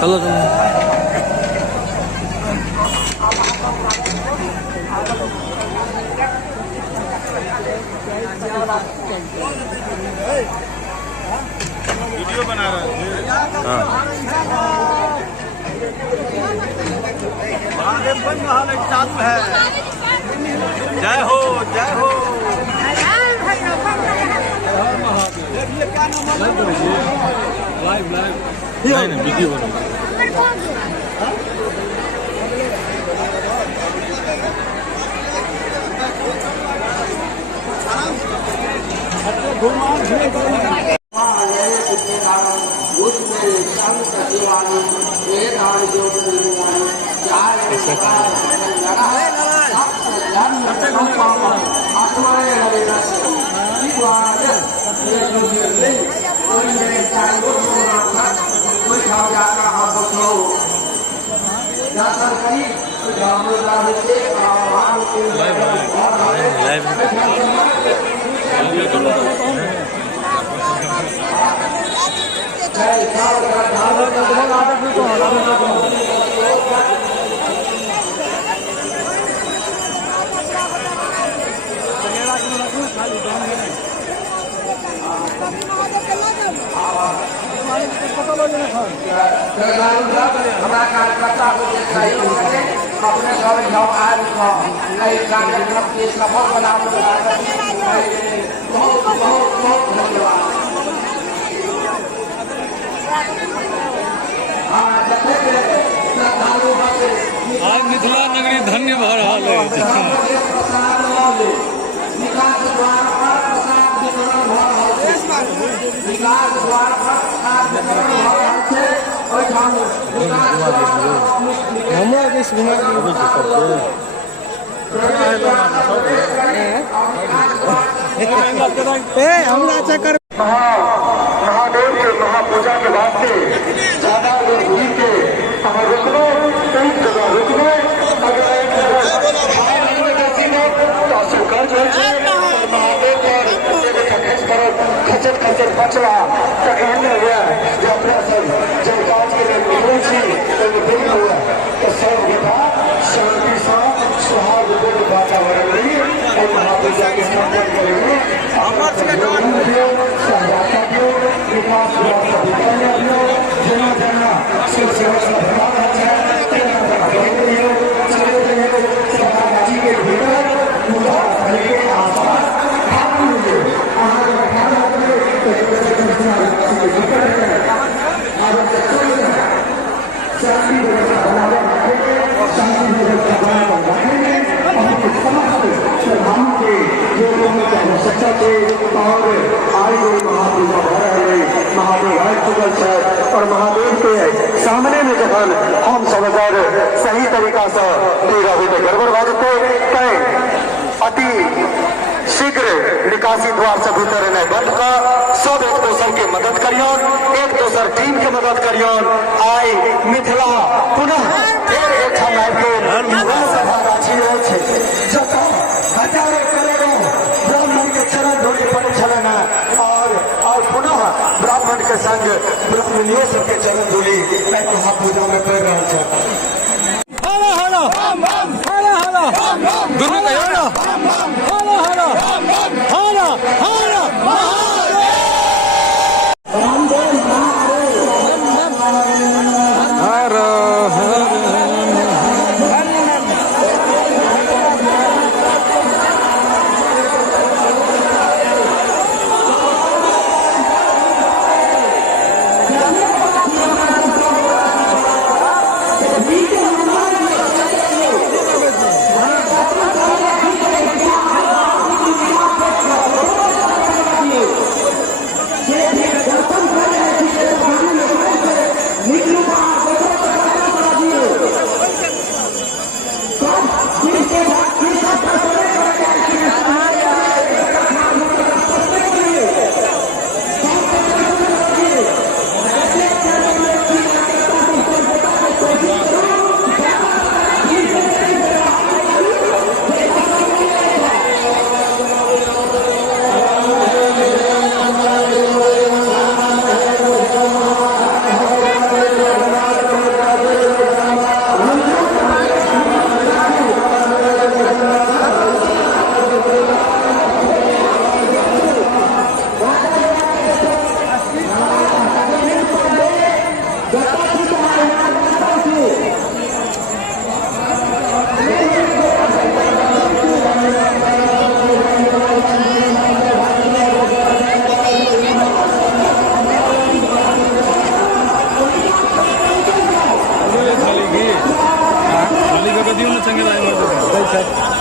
चलो वीडियो बना रहा है। चालू है। जय हो जय हो। लाइव नहीं वीडियो बना। हमारा कार्यकर्ता को अपने घर आज कार्यक्रम के सफल बना बहुत बहुत बहुत धन्यवाद। आज मिथिला नगरी धन्य भर रहा महादेव के महापूजा के बाद से ज्यादा दूरी के रुकनो एक जगह रुकनो खचत खचत पचला एहन हुआ जो अपने जब काज के लिए हुआ तो सब विधा शांति सा सौहार्द वातावरण रही और महापूजा के संपन्न करेंगे विकास जना जना शिव सेवा के भीतर के आसपास और महादेव आबि चुकल छथि और महादेव के सामने में जखन हम सब अगर सही तरीका से नहीं रहबै तऽ गड़बड़ भऽ जेतै। तैं अति शीघ्र निकासी द्वार से भीतर एनाइ बंद कऽ सब एक दोसर के मदद करियौन, एक दोसर टीम के मदद करियौन। आई मिथिला पुनः फेर एकठाम आबि गेल सभा गाछी अछि जतऽ हजारों करोड़ों ब्राह्मण के चरण धूलि पड़ै छलनि और पुनः ब्राह्मण के संग ब्राह्मणियों सबके चरण धूलि पूजा में पड़ि रहल छै। हरा हरा हरा हरा दुनू कहियो ना हरा हरा हरा हरा खाली का दियो ना चंगे लाइन में